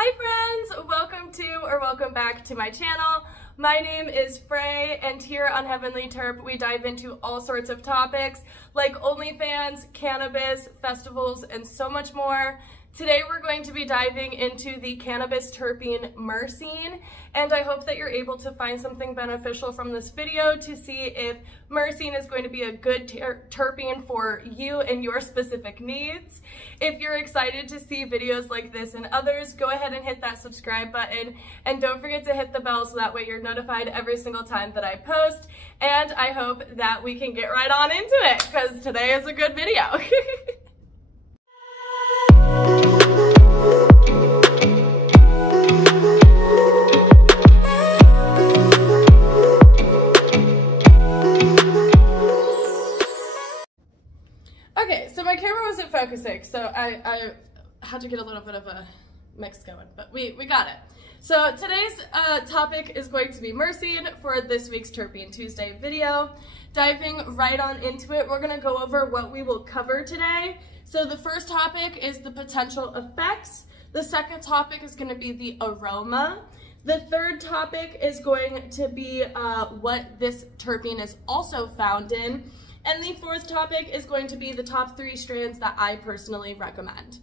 Hi friends! Welcome back to my channel. My name is Frey, and here on Heavenly Terp we dive into all sorts of topics like OnlyFans, cannabis, festivals, and so much more. Today we're going to be diving into the cannabis terpene myrcene, and I hope that you're able to find something beneficial from this video to see if myrcene is going to be a good terpene for you and your specific needs. If you're excited to see videos like this and others, go ahead and hit that subscribe button, and don't forget to hit the bell so that way you're notified every single time that I post. And I hope that we can get right on into it, because today is a good video. Okay, so my camera wasn't focusing, so I had to get a little bit of a mix going, but we got it. So today's topic is going to be myrcene for this week's Terpene Tuesday video. Diving right on into it, we're gonna go over what we will cover today. So the first topic is the potential effects. The second topic is gonna be the aroma. The third topic is going to be what this terpene is also found in. And the fourth topic is going to be the top 3 strands that I personally recommend.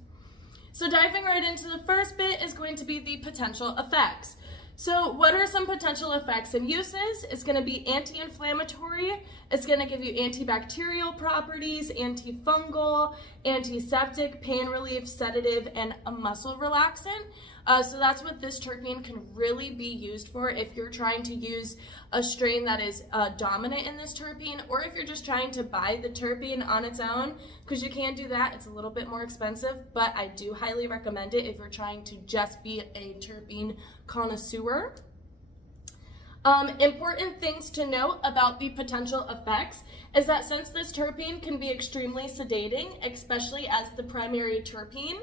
So diving right into the first bit is going to be the potential effects. So what are some potential effects and uses? It's going to be anti-inflammatory. It's going to give you antibacterial properties, antifungal, antiseptic, pain relief, sedative, and a muscle relaxant. So that's what this terpene can really be used for if you're trying to use a strain that is dominant in this terpene, or if you're just trying to buy the terpene on its own, because you can do that. It's a little bit more expensive, but I do highly recommend it if you're trying to just be a terpene connoisseur. Important things to note about the potential effects is that since this terpene can be extremely sedating, especially as the primary terpene,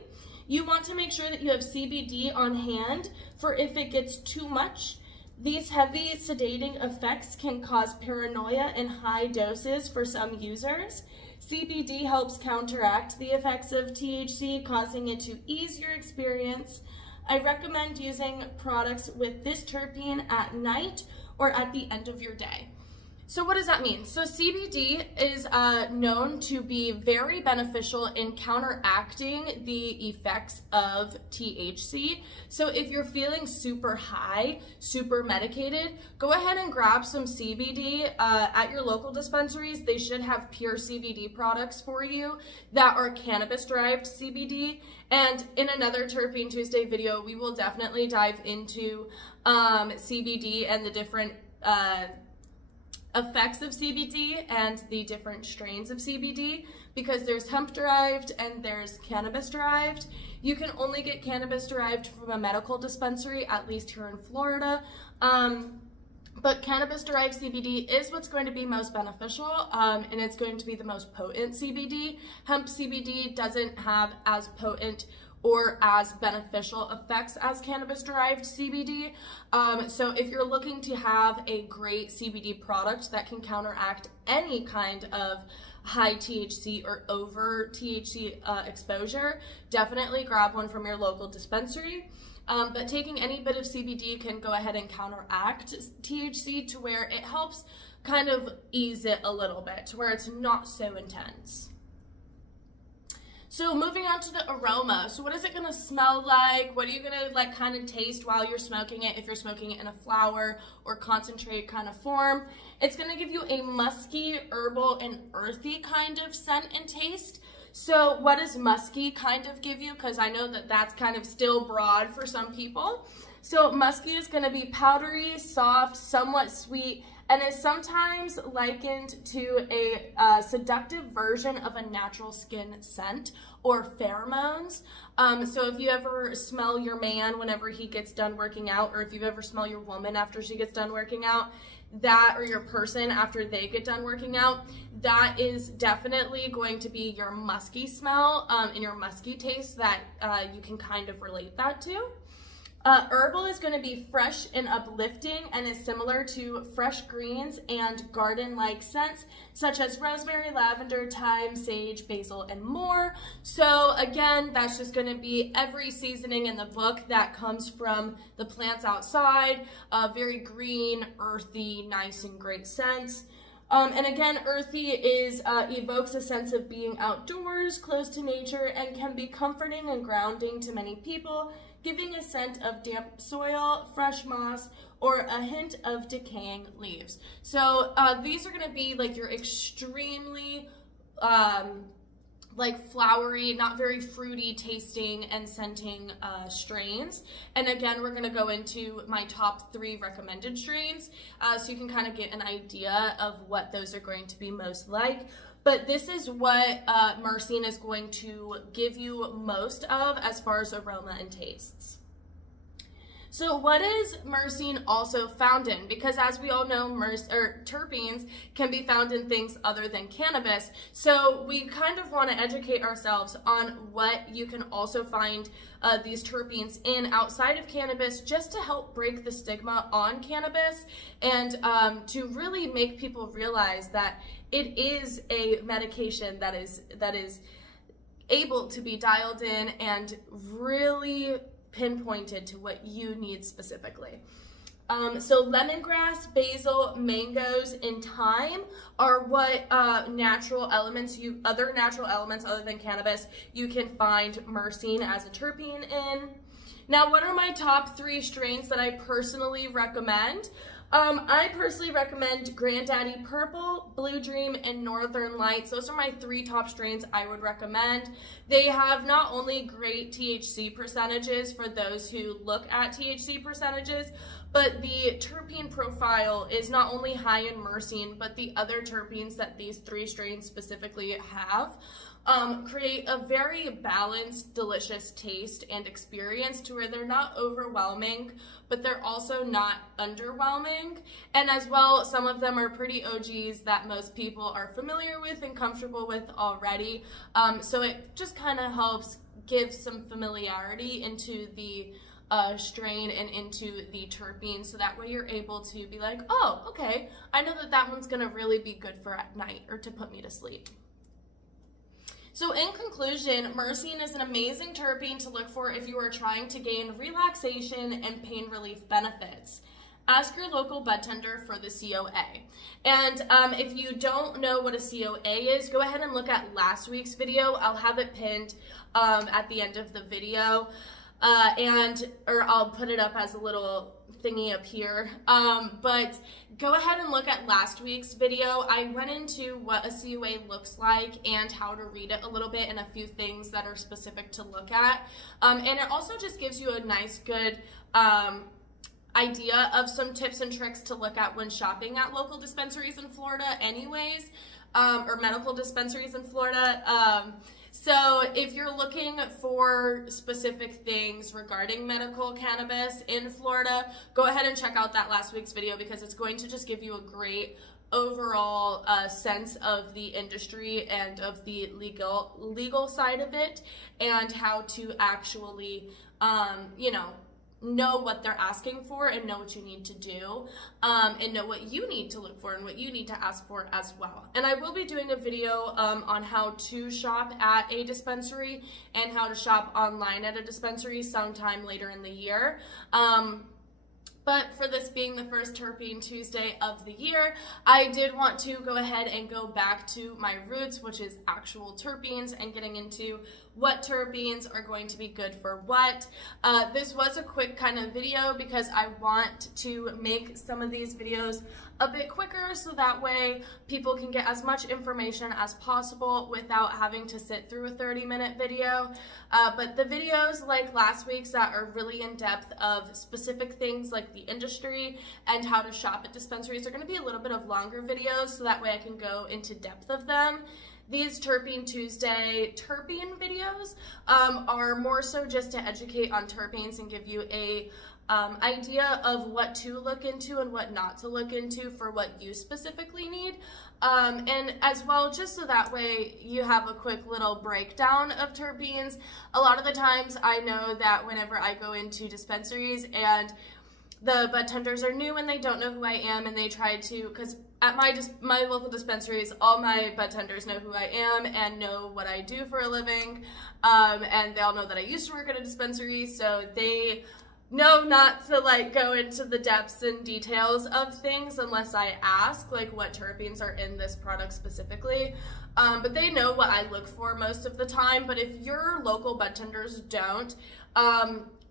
you want to make sure that you have CBD on hand for if it gets too much. These heavy sedating effects can cause paranoia in high doses for some users. CBD helps counteract the effects of THC, causing it to ease your experience. I recommend using products with this terpene at night or at the end of your day. So what does that mean? So CBD is known to be very beneficial in counteracting the effects of THC. So if you're feeling super high, super medicated, go ahead and grab some CBD at your local dispensaries. They should have pure CBD products for you that are cannabis-derived CBD. And in another Terpene Tuesday video, we will definitely dive into CBD and the different effects of CBD and the different strains of CBD, because there's hemp-derived and there's cannabis-derived. You can only get cannabis-derived from a medical dispensary, at least here in Florida. But cannabis-derived CBD is what's going to be most beneficial, and it's going to be the most potent CBD. Hemp CBD doesn't have as potent or as beneficial effects as cannabis-derived CBD. So if you're looking to have a great CBD product that can counteract any kind of high THC or over THC exposure, definitely grab one from your local dispensary. But taking any bit of CBD can go ahead and counteract THC to where it helps kind of ease it a little bit, to where it's not so intense. So moving on to the aroma. So what is it gonna smell like? What are you gonna like kind of taste while you're smoking it, if you're smoking it in a flower or concentrate kind of form? It's gonna give you a musky, herbal, and earthy kind of scent and taste. So what does musky kind of give you? Because I know that that's kind of still broad for some people. So musky is gonna be powdery, soft, somewhat sweet, and is sometimes likened to a seductive version of a natural skin scent or pheromones. So if you ever smell your man whenever he gets done working out, or if you ever smell your woman after she gets done working out, that, or your person after they get done working out, that is definitely going to be your musky smell and your musky taste that you can kind of relate that to. Herbal is going to be fresh and uplifting and is similar to fresh greens and garden-like scents such as rosemary, lavender, thyme, sage, basil, and more. So again, that's just going to be every seasoning in the book that comes from the plants outside. Very green, earthy, nice and great scents. And again, earthy evokes a sense of being outdoors, close to nature, and can be comforting and grounding to many people, giving a scent of damp soil, fresh moss, or a hint of decaying leaves. So these are going to be like your extremely like flowery, not very fruity tasting and scenting strains. And again, we're going to go into my top 3 recommended strains so you can kind of get an idea of what those are going to be most like. But this is what Myrcene is going to give you most of as far as aroma and tastes. So what is Myrcene also found in? Because as we all know, terpenes can be found in things other than cannabis. So we kind of want to educate ourselves on what you can also find these terpenes in outside of cannabis, just to help break the stigma on cannabis and to really make people realize that it is a medication that is able to be dialed in and really pinpointed to what you need specifically. So lemongrass, basil, mangoes, and thyme are what natural elements, other natural elements other than cannabis, you can find Myrcene as a terpene in. Now, what are my top 3 strains that I personally recommend? I personally recommend Granddaddy Purple, Blue Dream, and Northern Lights. Those are my 3 top strains I would recommend. They have not only great THC percentages for those who look at THC percentages, but the terpene profile is not only high in Myrcene, but the other terpenes that these 3 strains specifically have create a very balanced, delicious taste and experience to where they're not overwhelming, but they're also not underwhelming. And as well, some of them are pretty OGs that most people are familiar with and comfortable with already. So it just kind of helps give some familiarity into the strain and into the terpene, so that way you're able to be like, oh, okay, I know that that one's gonna really be good for at night or to put me to sleep. So in conclusion, Myrcene is an amazing terpene to look for if you are trying to gain relaxation and pain relief benefits. Ask your local bud tender for the COA. And if you don't know what a COA is, go ahead and look at last week's video. I'll have it pinned at the end of the video, or I'll put it up as a little thingy up here. But go ahead and look at last week's video. I went into what a COA looks like and how to read it a little bit and a few things that are specific to look at. And it also just gives you a nice, good idea of some tips and tricks to look at when shopping at local dispensaries in Florida anyways, or medical dispensaries in Florida. So if you're looking for specific things regarding medical cannabis in Florida, go ahead and check out that last week's video, because it's going to just give you a great overall sense of the industry and of the legal side of it, and how to actually, you know what they're asking for and know what you need to do, and know what you need to look for and what you need to ask for as well. And I will be doing a video on how to shop at a dispensary and how to shop online at a dispensary sometime later in the year. But for this being the first Terpene Tuesday of the year, I did want to go ahead and go back to my roots, which is actual terpenes, and getting into what terpenes are going to be good for what. This was a quick kind of video because I want to make some of these videos a bit quicker, so that way people can get as much information as possible without having to sit through a 30-minute video. But the videos like last week's that are really in depth of specific things like the industry and how to shop at dispensaries are going to be a little bit of longer videos, so that way I can go into depth of them. these Terpene Tuesday terpene videos are more so just to educate on terpenes and give you a idea of what to look into and what not to look into for what you specifically need. And as well, just so that way you have a quick little breakdown of terpenes. A lot of the times I know that whenever I go into dispensaries and the bud tenders are new and they don't know who I am, and they try to, because at my local dispensaries, all my bud tenders know who I am and know what I do for a living, and they all know that I used to work at a dispensary, so they know not to like go into the depths and details of things unless I ask like what terpenes are in this product specifically. But they know what I look for most of the time. But if your local bud tenders don't,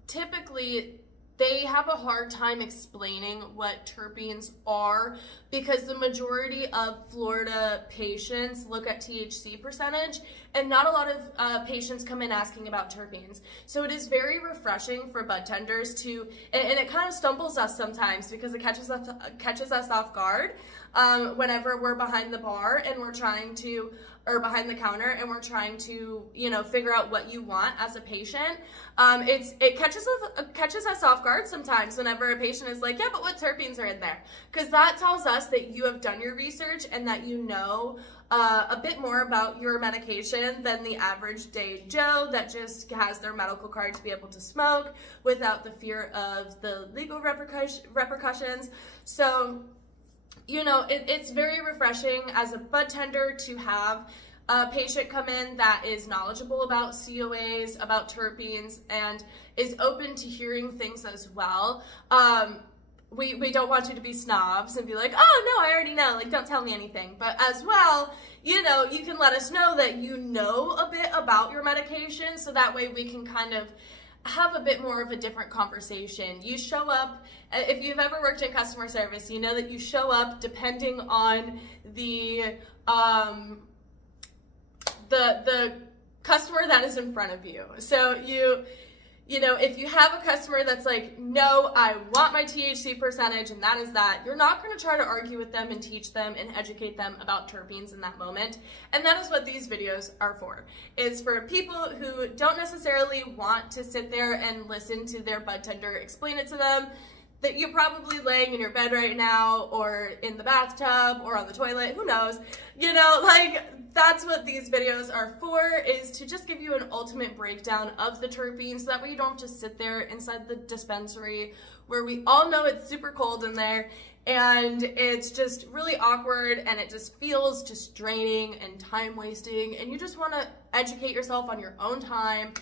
typically they have a hard time explaining what terpenes are, because the majority of Florida patients look at THC percentage, and not a lot of patients come in asking about terpenes. So it is very refreshing for bud tenders to, and it kind of stumbles us sometimes because it catches us off guard whenever we're behind the bar and we're trying to, or behind the counter, and we're trying to, you know, figure out what you want as a patient. It catches us off guard sometimes whenever a patient is like, yeah, but what terpenes are in there? Because that tells us that you have done your research and that you know a bit more about your medication than the average day Joe that just has their medical card to be able to smoke without the fear of the legal repercussions. So, you know, it's very refreshing as a bud tender to have a patient come in that is knowledgeable about COAs, about terpenes, and is open to hearing things as well. We don't want you to be snobs and be like, oh no, I already know, like don't tell me anything. But as well, you know, you can let us know that you know a bit about your medication, so that way we can kind of have a bit more of a different conversation. You show up, if you've ever worked in customer service, you know that you show up depending on the customer that is in front of you. So you know, if you have a customer that's like, no, I want my THC percentage and that is that, you're not going to try to argue with them and teach them and educate them about terpenes in that moment. And that is what these videos are for. It's for people who don't necessarily want to sit there and listen to their bud tender explain it to them, that you're probably laying in your bed right now or in the bathtub or on the toilet, who knows, you know, like that's what these videos are for, is to just give you an ultimate breakdown of the terpenes, so that way you don't just sit there inside the dispensary where we all know it's super cold in there and it's just really awkward and it just feels just draining and time wasting, and you just want to educate yourself on your own time.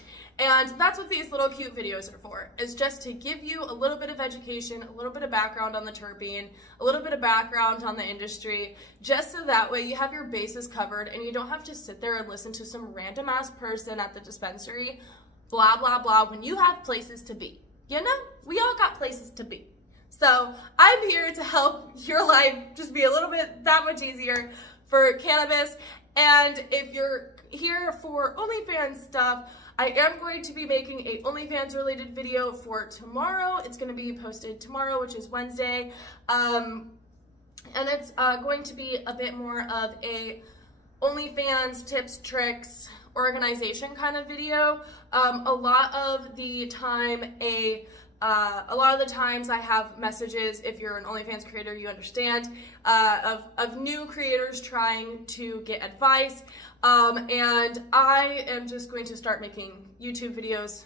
And that's what these little cute videos are for, is just to give you a little bit of education, a little bit of background on the terpene, a little bit of background on the industry, just so that way you have your bases covered and you don't have to sit there and listen to some random ass person at the dispensary, blah, blah, blah, when you have places to be. You know, we all got places to be. So I'm here to help your life just be a little bit that much easier for cannabis. And if you're here for OnlyFans stuff, I am going to be making a OnlyFans related video for tomorrow. It's going to be posted tomorrow, which is Wednesday. And it's going to be a bit more of a OnlyFans tips, tricks, organization kind of video. A lot of the times I have messages, if you're an OnlyFans creator, you understand, of new creators trying to get advice. And I am just going to start making YouTube videos.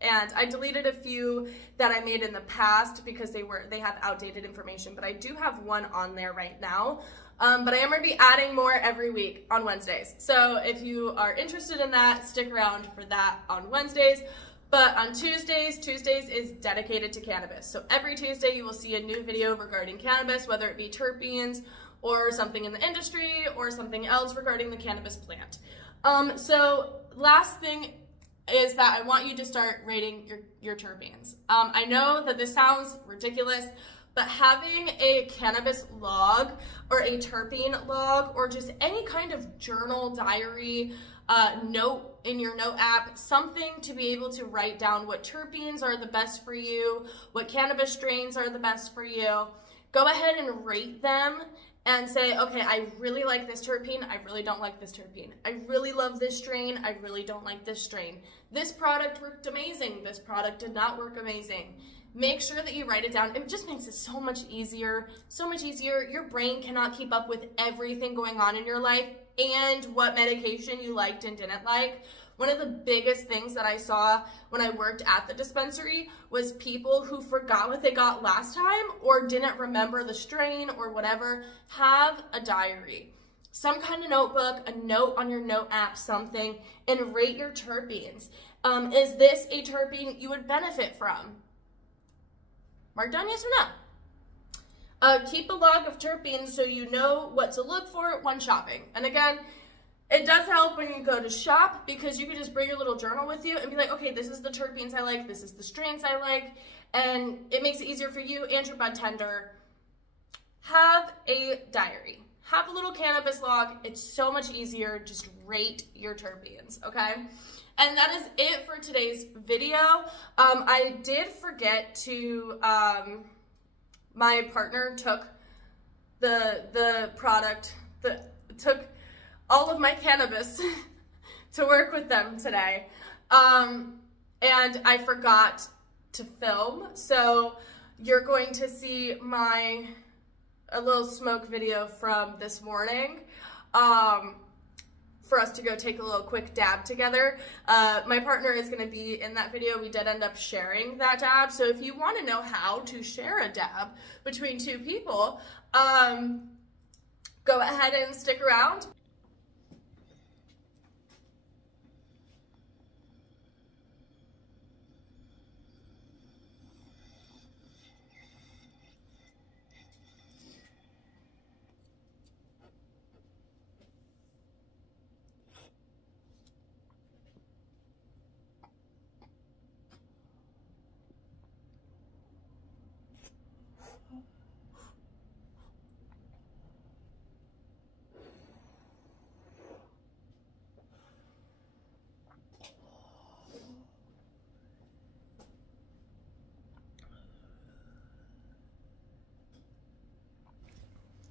And I deleted a few that I made in the past because they have outdated information, but I do have one on there right now. But I am going to be adding more every week on Wednesdays. So if you are interested in that, stick around for that on Wednesdays. But on Tuesdays is dedicated to cannabis. So every Tuesday you will see a new video regarding cannabis, whether it be terpenes or something in the industry or something else regarding the cannabis plant. So last thing is that I want you to start rating your terpenes. I know that this sounds ridiculous, but having a cannabis log or a terpene log or just any kind of journal, diary, note in your note app, something to be able to write down what terpenes are the best for you, what cannabis strains are the best for you. Go ahead and rate them and say, okay, I really like this terpene, I really don't like this terpene. I really love this strain, I really don't like this strain. This product worked amazing, this product did not work amazing. Make sure that you write it down. It just makes it so much easier, so much easier. Your brain cannot keep up with everything going on in your life and what medication you liked and didn't like. One of the biggest things that I saw when I worked at the dispensary was people who forgot what they got last time or didn't remember the strain or whatever. Have a diary, some kind of notebook, a note on your note app, something, and rate your terpenes. Is this a terpene you would benefit from? Mark down yes or no. Keep a log of terpenes so you know what to look for when shopping. And again, it does help when you go to shop because you can just bring your little journal with you and be like, okay, this is the terpenes I like, this is the strains I like, and it makes it easier for you and your bud tender. Have a diary. Have a little cannabis log. It's so much easier. Just rate your terpenes, okay? And that is it for today's video. I did forget to, my partner took the product, took all of my cannabis to work with them today. And I forgot to film. So you're going to see a little smoke video from this morning. For us to go take a little quick dab together. My partner is gonna be in that video. We did end up sharing that dab. So if you wanna know how to share a dab between two people, go ahead and stick around.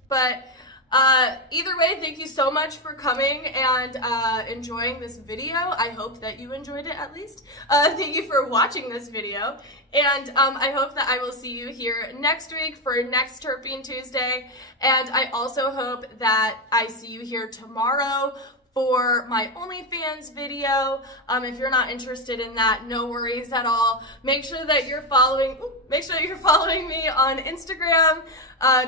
But either way, thank you so much for coming and enjoying this video. I hope that you enjoyed it at least. Thank you for watching this video. And I hope that I will see you here next week for next Terpene Tuesday. And I also hope that I see you here tomorrow for my OnlyFans video. If you're not interested in that, no worries at all. Make sure that you're following me on Instagram,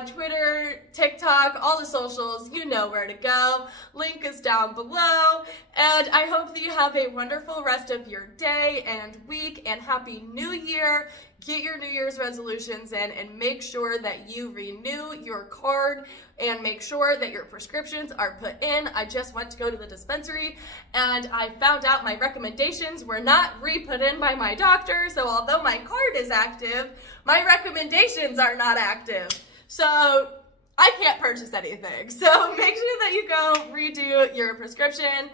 Twitter, TikTok, all the socials. You know where to go. Link is down below. And I hope that you have a wonderful rest of your day and week, and Happy New Year. Get your New Year's resolutions in and make sure that you renew your card and make sure that your prescriptions are put in. I just went to go to the dispensary and I found out my recommendations were not re-put in by my doctor. So although my card is active, my recommendations are not active. So I can't purchase anything. So make sure that you go redo your prescription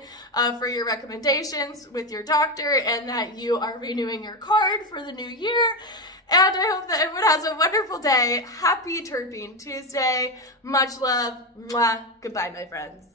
for your recommendations with your doctor and that you are renewing your card for the new year. And I hope that everyone has a wonderful day. Happy Terpene Tuesday. Much love. Mwah. Goodbye, my friends.